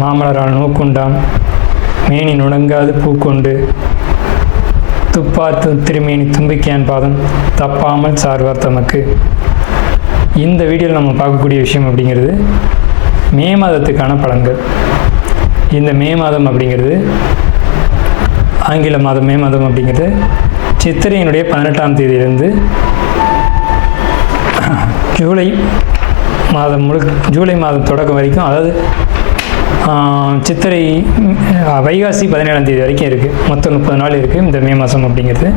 மாமலரால் நோக்குண்டாம் மேனி நுணங்காது பூக்கொண்டு துப்பாத்து திருமேனி தும்பிக்கையான் பாதம் தப்பாமல் சார்வார் தமக்கு. இந்த வீடியோவில் நம்ம பார்க்கக்கூடிய விஷயம் அப்படிங்கிறது மே மாதத்துக்கான பலன்கள். இந்த மே மாதம் அப்படிங்கிறது ஆங்கில மாதம். மே மாதம் அப்படிங்கிறது சித்திரையினுடைய 18ஆம் தேதியிலிருந்து ஜூலை மாதம் தொடக்கம் வரைக்கும், அதாவது சித்திரை வைகாசி 17ஆம் தேதி வரைக்கும் இருக்குது. மொத்தம் 30 நாள் இருக்குது இந்த மே மாதம் அப்படிங்கிறது.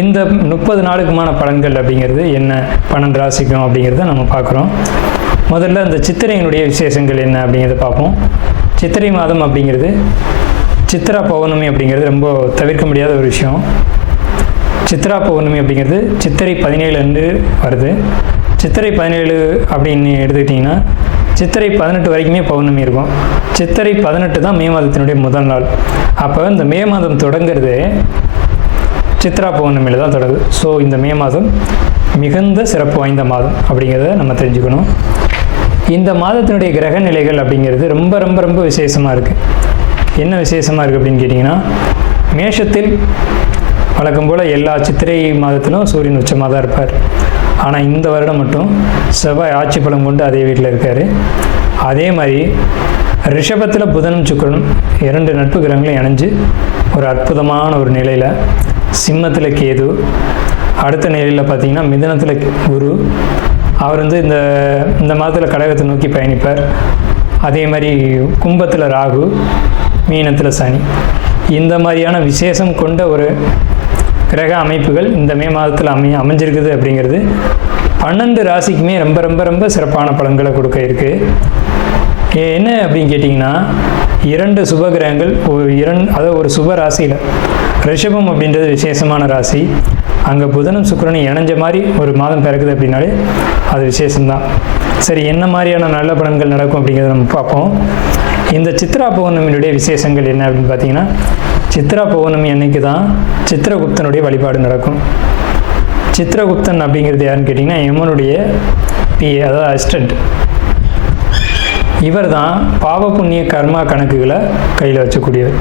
இந்த 30 நாளுக்குமான பலன்கள் அப்படிங்கிறது என்ன, 12 ராசிக்கும் அப்படிங்கிறத நம்ம பார்க்குறோம். முதல்ல இந்த சித்திரையினுடைய விசேஷங்கள் என்ன அப்படிங்கிறத பார்ப்போம். சித்திரை மாதம் அப்படிங்கிறது சித்ரா பௌர்ணமி அப்படிங்கிறது ரொம்ப தவிர்க்க முடியாத ஒரு விஷயம். சித்ரா பௌர்ணமி அப்படிங்கிறது சித்திரை 17 அன்று வருது. சித்திரை 17 அப்படின்னு எடுத்துக்கிட்டிங்கன்னா சித்திரை 18 வரைக்குமே பௌர்ணமி இருக்கும். சித்திரை 18 தான் மே மாதத்தினுடைய முதல் நாள். அப்போ இந்த மே மாதம் தொடங்கிறது சித்ரா பௌர்ணமியில் தான் தொடங்குது. ஸோ இந்த மே மாதம் மிகுந்த சிறப்பு வாய்ந்த மாதம் அப்படிங்கிறத நம்ம தெரிஞ்சுக்கணும். இந்த மாதத்தினுடைய கிரக நிலைகள் அப்படிங்கிறது ரொம்ப ரொம்ப ரொம்ப விசேஷமாக இருக்குது. என்ன விசேஷமாக இருக்குது அப்படின்னு கேட்டிங்கன்னா, மேஷத்தில் வழக்கம் போல் எல்லா சித்திரை மாதத்திலும் சூரியன் உச்சமாக தான் இருப்பார். ஆனால் இந்த வருடம் மட்டும் செவ்வாய் ஆட்சி பலம் கொண்டு அதே வீட்டில் இருக்கார். அதே மாதிரி ரிஷபத்தில் புதனும் சுக்கிரனும் 2 நட்பு கிரகங்களும் இணைஞ்சு ஒரு அற்புதமான ஒரு நிலையில், சிம்மத்தில் கேது, அடுத்த நிலையில் பார்த்திங்கன்னா மிதுனத்தில் குரு, அவர் வந்து இந்த மாதத்தில் கடகத்தை நோக்கி பயணிப்பார். அதே மாதிரி கும்பத்தில் ராகு, மீனத்தில் சனி. இந்த மாதிரியான விசேஷம் கொண்ட ஒரு கிரக அமைப்புகள் இந்த மே மாதத்தில் அமைஞ்சிருக்குது அப்படிங்கிறது 12 ராசிக்குமே ரொம்ப ரொம்ப ரொம்ப சிறப்பான பலன்களை கொடுக்க இருக்குது. என்ன அப்படின்னு கேட்டிங்கன்னா, 2 சுப கிரகங்கள் அதாவது ஒரு சுப ராசியில், ரிஷபம் அப்படின்றது விசேஷமான ராசி, அங்கே புதனும் சுக்கிரனும் இணைஞ்ச மாதிரி ஒரு மாதம் பிறக்குது அப்படின்னாலே அது விசேஷம்தான். சரி, என்ன மாதிரியான நல்ல பலன்கள் நடக்கும் அப்படிங்கிறத நம்ம பார்ப்போம். இந்த சித்ரா பௌர்ணமியினுடைய விசேஷங்கள் என்ன அப்படின்னு பார்த்தீங்கன்னா, சித்ரா பௌர்ணமி அன்னைக்கு தான் சித்திரகுப்தனுடைய வழிபாடு நடக்கும். சித்திரகுப்தன் அப்படிங்கிறது யாருன்னு கேட்டிங்கன்னா, யமனுடைய பிஏ, அதாவது அசிஸ்டன்ட். இவர் தான் பாவ புண்ணிய கர்மா கணக்குகளை கையில் வச்சக்கூடியவர்.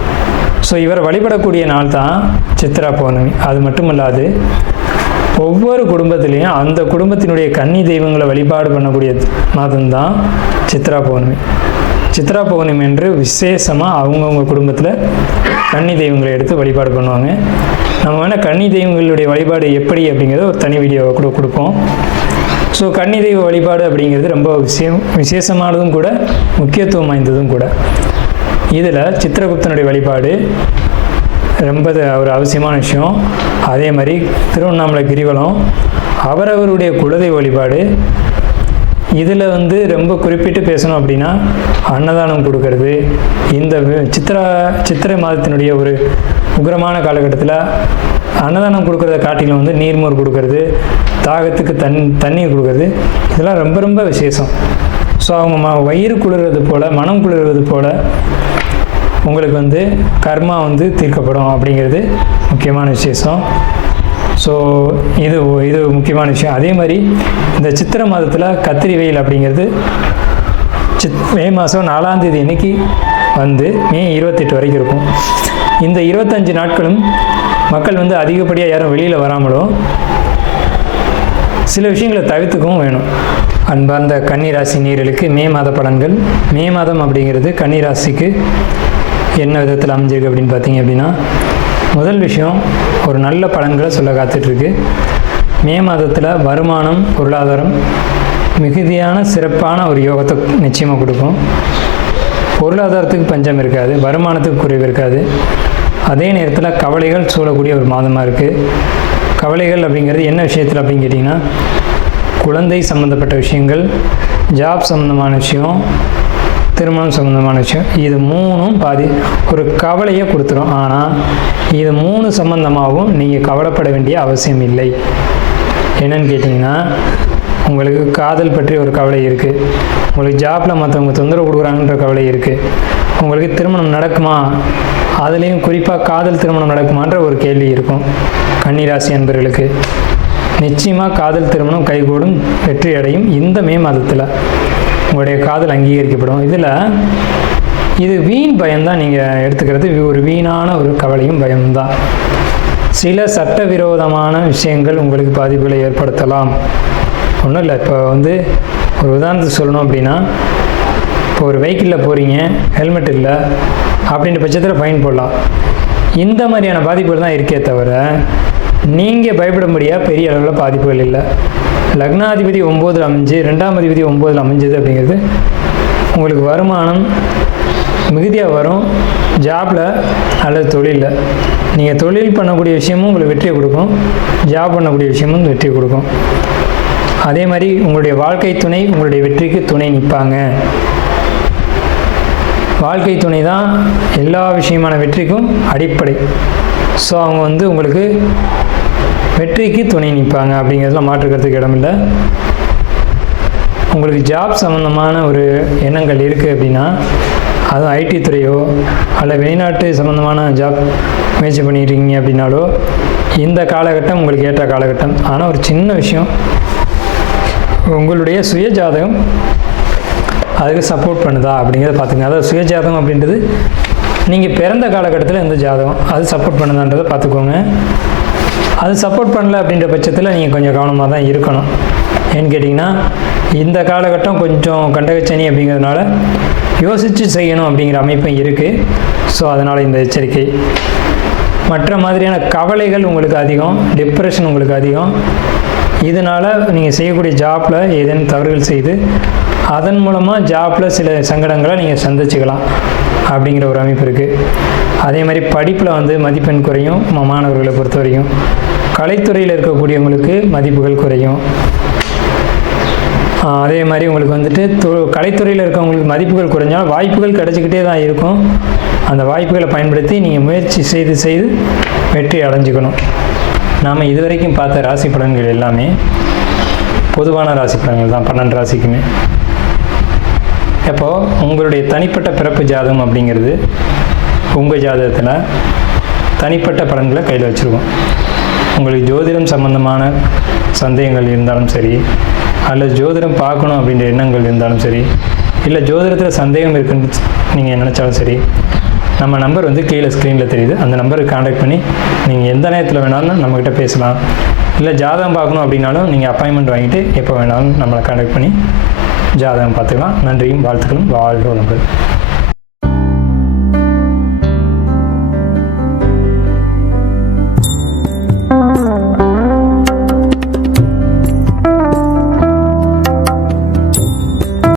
ஸோ இவர் வழிபடக்கூடிய நாள் தான் சித்ரா பௌர்ணமி. அது மட்டும் இல்லாது ஒவ்வொரு குடும்பத்திலையும் அந்த குடும்பத்தினுடைய கன்னி தெய்வங்களை வழிபாடு பண்ணக்கூடிய மாதம்தான் சித்ரா பௌர்ணமி. சித்ரா பௌர்ணமி என்று விசேஷமாக அவங்கவுங்க குடும்பத்தில் கன்னி தெய்வங்களை எடுத்து வழிபாடு பண்ணுவாங்க. நம்ம வேணால் கன்னி தெய்வங்களுடைய வழிபாடு எப்படி அப்படிங்கிறத ஒரு தனி வீடியோவை கூட கொடுப்போம். ஸோ கன்னி தெய்வ வழிபாடு அப்படிங்கிறது ரொம்ப விசேஷமானதும் கூட, முக்கியத்துவம் வாய்ந்ததும் கூட. இதில் சித்திரகுப்தனுடைய வழிபாடு ரொம்ப ஒரு அவசியமான விஷயம். அதே மாதிரி திருவண்ணாமலை கிரிவலம், அவரவருடைய குலதெய்வ வழிபாடு. இதில் வந்து ரொம்ப குறிப்பிட்டு பேசணும் அப்படின்னா அன்னதானம் கொடுக்கறது. இந்த சித்திரை மாதத்தினுடைய ஒரு உக்கிரமான காலகட்டத்தில் அன்னதானம் கொடுக்கறத காட்டிலும் வந்து நீர்மோர் கொடுக்கறது, தாகத்துக்கு தண்ணீர் கொடுக்கறது, இதெல்லாம் ரொம்ப ரொம்ப விசேஷம். ஸோ அவங்க வயிறு குளிர்றது போல், மனம் குளிர்வது போல் உங்களுக்கு வந்து கர்மா வந்து தீர்க்கப்படும் அப்படிங்கிறது முக்கியமான விசேஷம். ஸோ இது முக்கியமான விஷயம். அதே மாதிரி இந்த சித்திரை மாதத்தில் கத்திரி வெயில் அப்படிங்கிறது மே மாதம் 4ஆம் தேதி அன்னைக்கு வந்து மே 28 வரைக்கும் இருக்கும். இந்த 25 நாட்களும் மக்கள் வந்து அதிகப்படியாக யாரும் வெளியில் வராமலும் சில விஷயங்களை தவிர்த்துக்கவும் வேணும். அன்பார்ந்த கன்னிராசி நேயர்களுக்கு மே மாத பலன்கள். மே மாதம் அப்படிங்கிறது கன்னிராசிக்கு என்ன விதத்தில் அமைஞ்சிருக்கு அப்படின்னு பார்த்தீங்க அப்படின்னா, முதல் விஷயம், ஒரு நல்ல பலன்களை சொல்ல காத்துட்ருக்கு. மே மாதத்தில் வருமானம், பொருளாதாரம் மிகுதியான சிறப்பான ஒரு யோகத்தை நிச்சயமாக கொடுக்கும். பொருளாதாரத்துக்கு பஞ்சம் இருக்காது, வருமானத்துக்கு குறைவு இருக்காது. அதே நேரத்தில் கவலைகள் சூழக்கூடிய ஒரு மாதமாக இருக்குது. கவலைகள் அப்படிங்கிறது என்ன விஷயத்தில் அப்படின்னு கேட்டிங்கன்னா, குழந்தை சம்மந்தப்பட்ட விஷயங்கள், ஜாப் சம்மந்தமான விஷயம், திருமணம் சம்மந்தமான விஷயம். இது 3ம் பாதி ஒரு கவலையை கொடுத்துரும். ஆனால் இது 3 சம்மந்தமாகவும் நீங்கள் கவலைப்பட வேண்டிய அவசியம் இல்லை. என்னன்னு கேட்டிங்கன்னா, உங்களுக்கு காதல் பற்றி ஒரு கவலை இருக்குது, உங்களுக்கு ஜாப்பில் மற்றவங்க தொந்தரவு கொடுக்குறாங்கன்ற கவலை இருக்குது, உங்களுக்கு திருமணம் நடக்குமா, அதுலேயும் குறிப்பாக காதல் திருமணம் நடக்குமான்ற ஒரு கேள்வி இருக்கும். கன்னிராசி அன்பர்களுக்கு நிச்சயமாக காதல் திருமணம் கைகூடும், வெற்றி அடையும். இந்த மே மாதத்தில் உங்களுடைய காதல் அங்கீகரிக்கப்படும். இதில் இது வீண் பயம்தான். நீங்கள் எடுத்துக்கிறது ஒரு வீணான ஒரு கவலையும் பயம்தான். சில சட்டவிரோதமான விஷயங்கள் உங்களுக்கு பாதிப்புகளை ஏற்படுத்தலாம். ஒன்றும் இல்லை, இப்போ ஒரு உதாரணத்துக்கு சொல்லணும் அப்படின்னா, இப்போ ஒரு வெஹிக்கிளில் போகிறீங்க, ஹெல்மெட் இல்லை அப்படின்ற பட்சத்தில் ஃபைன் போடலாம். இந்த மாதிரியான பாதிப்புகள் தான் இருக்கே தவிர நீங்கள் பயப்பட முடியாத பெரிய அளவில் பாதிப்புகள் இல்லை. லக்னாதிபதி 9 அமைஞ்சு 2ஆம் அதிபதி 9 அமைஞ்சது அப்படிங்கிறது உங்களுக்கு வருமானம் மிகுதியாக வரும். ஜாபில் அல்லது தொழிலில் நீங்கள் தொழில் பண்ணக்கூடிய விஷயமும் உங்களுக்கு வெற்றியை கொடுக்கும், ஜாப் பண்ணக்கூடிய விஷயமும் வெற்றியை கொடுக்கும். அதே மாதிரி உங்களுடைய வாழ்க்கை துணை உங்களுடைய வெற்றிக்கு துணை நிற்பாங்க. வாழ்க்கை துணை தான் எல்லா விஷயமான வெற்றிக்கும் அடிப்படை. ஸோ அவங்க உங்களுக்கு வெற்றிக்கு துணை நிற்பாங்க அப்படிங்கிறதுல மாற்றுக்கிறதுக்கு இடமில்லை. உங்களுக்கு ஜாப் சம்மந்தமான ஒரு எண்ணங்கள் இருக்குது அப்படின்னா, அதுவும் ஐடி துறையோ அல்ல வெளிநாட்டு சம்மந்தமான ஜாப் முயற்சி பண்ணிடுறீங்க அப்படின்னாலோ இந்த காலகட்டம் உங்களுக்கு ஏற்ற காலகட்டம். ஆனால் ஒரு சின்ன விஷயம், உங்களுடைய சுய ஜாதகம் அதுக்கு சப்போர்ட் பண்ணுதா அப்படிங்கிறத பார்த்துங்க. அதாவது சுய ஜாதகம் அப்படின்றது நீங்கள் பிறந்த காலகட்டத்தில் எந்த ஜாதகம் அது சப்போர்ட் பண்ணுதான்றதை பார்த்துக்கோங்க. அது சப்போர்ட் பண்ணல அப்படின்ற பட்சத்தில் நீங்கள் கொஞ்சம் கவனமாக தான் இருக்கணும். ஏன்னு கேட்டிங்கன்னா, இந்த காலகட்டம் கொஞ்சம் கண்டகச்சனி அப்படிங்கிறதுனால யோசித்து செய்யணும் அப்படிங்கிற அமைப்பும் இருக்குது. ஸோ அதனால் இந்த எச்சரிக்கை. மற்ற மாதிரியான கவலைகள் உங்களுக்கு அதிகம், டிப்ரெஷன் உங்களுக்கு அதிகம். இதனால் நீங்கள் செய்யக்கூடிய ஜாப்பில் ஏதேனும் தவறுகள் செய்து அதன் மூலமாக ஜாப்பில் சில சங்கடங்களை நீங்கள் சந்திச்சுக்கலாம் அப்படிங்கிற ஒரு அமைப்பு இருக்குது. அதே மாதிரி படிப்பில் மதிப்பெண் குறையும். மாணவர்களை பொறுத்த வரைக்கும் கலைத்துறையில் இருக்கக்கூடியவங்களுக்கு மதிப்புகள் குறையும். அதே மாதிரி உங்களுக்கு கலைத்துறையில் இருக்கவங்களுக்கு மதிப்புகள் குறைஞ்சாலும் வாய்ப்புகள் கிடச்சிக்கிட்டே தான் இருக்கும். அந்த வாய்ப்புகளை பயன்படுத்தி நீங்கள் முயற்சி செய்து வெற்றி அடைஞ்சிக்கணும். நாம் இதுவரைக்கும் பார்த்த ராசி பலன்கள் எல்லாமே பொதுவான ராசி பலன்கள் தான், 12 ராசிக்குமே. இப்போது உங்களுடைய தனிப்பட்ட பிறப்பு ஜாதகம் அப்படிங்கிறது உங்கள் ஜாதகத்தில் தனிப்பட்ட பலன்களை கையில் வச்சுருக்கோம். உங்களுக்கு ஜோதிடம் சம்பந்தமான சந்தேகங்கள் இருந்தாலும் சரி, அல்லது ஜோதிடம் பார்க்கணும் அப்படின்ற எண்ணங்கள் இருந்தாலும் சரி, இல்லை ஜோதிடத்தில் சந்தேகம் இருக்குன்னு நீங்கள் நினச்சாலும் சரி, நம்ம நம்பர் கீழே ஸ்க்ரீனில் தெரியுது. அந்த நம்பருக்கு கான்டாக்ட் பண்ணி நீங்கள் எந்த நேரத்தில் வேணாலும் நம்மக்கிட்ட பேசலாம். இல்லை ஜாதகம் பார்க்கணும் அப்படின்னாலும் நீங்கள் அப்பாயின்மெண்ட் வாங்கிட்டு எப்போ வேணாலும் நம்மளை கான்டாக்ட் பண்ணி ஜாதகம் பார்த்துக்கலாம். நன்றியும் வாழ்த்துக்களும். வாழ்க வளமுடன்.